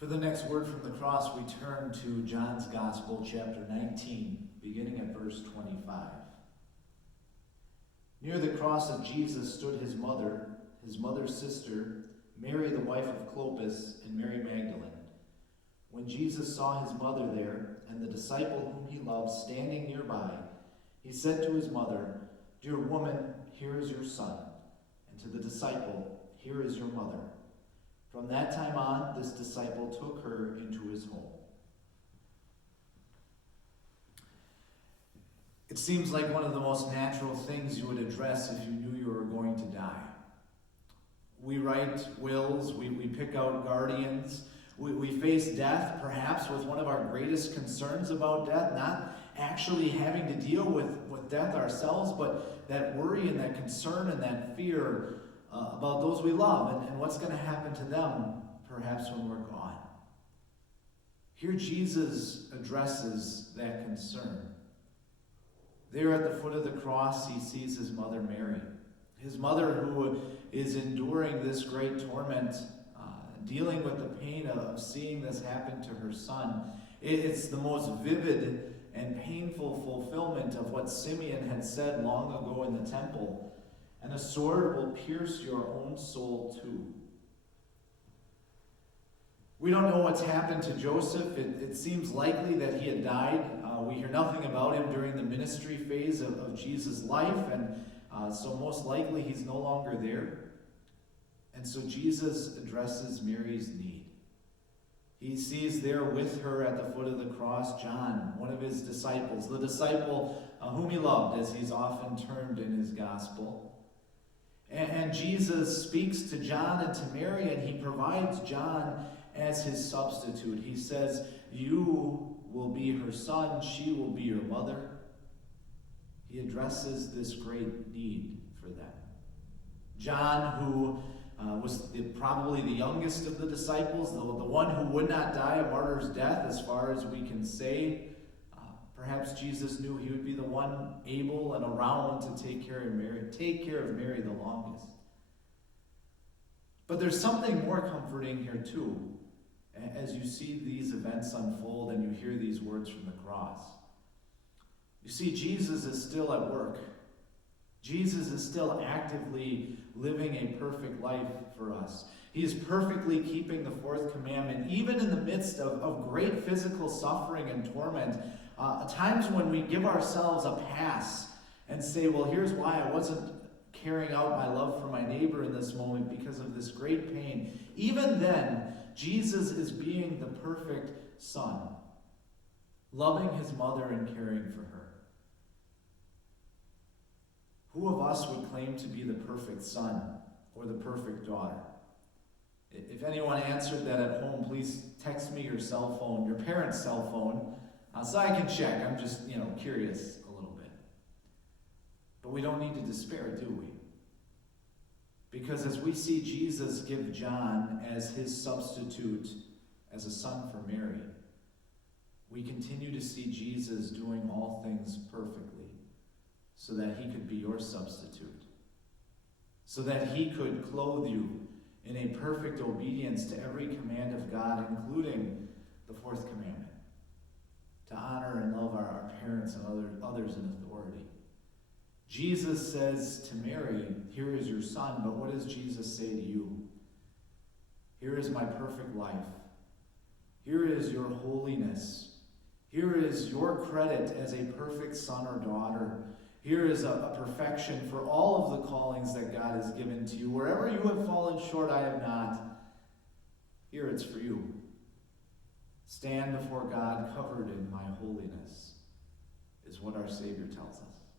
For the next word from the cross, we turn to John's Gospel, chapter 19, beginning at verse 25. Near the cross of Jesus stood his mother's sister, Mary the wife of Clopas, and Mary Magdalene. When Jesus saw his mother there, and the disciple whom he loved standing nearby, he said to his mother, "Dear woman, here is your son," and to the disciple, "Here is your mother." From that time on, this disciple took her into his home. It seems like one of the most natural things you would address if you knew you were going to die. We write wills, we pick out guardians, we face death perhaps with one of our greatest concerns about death, not actually having to deal with death ourselves, but that worry and that concern and that fear about those we love and what's going to happen to them perhaps when we're gone. Here Jesus addresses that concern. There at the foot of the cross, he sees his mother Mary. His mother who is enduring this great torment, dealing with the pain of seeing this happen to her son. It's the most vivid and painful fulfillment of what Simeon had said long ago in the temple. And a sword will pierce your own soul too. We don't know what's happened to Joseph. It seems likely that he had died. We hear nothing about him during the ministry phase of Jesus' life, and so most likely he's no longer there. And so Jesus addresses Mary's need. He sees there with her at the foot of the cross John, one of his disciples, the disciple whom he loved, as he's often termed in his gospel. And Jesus speaks to John and to Mary, and he provides John as his substitute. He says, "You will be her son, she will be your mother." He addresses this great need for them. John, who was probably the youngest of the disciples, the one who would not die a martyr's death, as far as we can say. Perhaps Jesus knew he would be the one able and around to take care of Mary the longest. But there's something more comforting here too, as you see these events unfold and you hear these words from the cross. You see, Jesus is still at work. Jesus is still actively living a perfect life for us. He is perfectly keeping the fourth commandment, even in the midst of great physical suffering and torment. Times when we give ourselves a pass and say, well, here's why I wasn't carrying out my love for my neighbor in this moment, because of this great pain. Even then, Jesus is being the perfect son, loving his mother and caring for her. Who of us would claim to be the perfect son or the perfect daughter? If anyone answered that at home, please text me your cell phone, your parents' cell phone, so I can check. I'm just, curious a little bit. But we don't need to despair, do we? Because as we see Jesus give John as his substitute, as a son for Mary, we continue to see Jesus doing all things perfectly so that he could be your substitute, so that he could clothe you in a perfect obedience to every command of God, including the fourth commandment, to honor and love our parents and others in authority. Jesus says to Mary, "Here is your son," but what does Jesus say to you? "Here is my perfect life. Here is your holiness. Here is your credit as a perfect son or daughter. Here is a perfection for all of the callings that God has given to you. Wherever you have fallen short, I have not. Here it's for you. Stand before God covered in my holiness," is what our Savior tells us.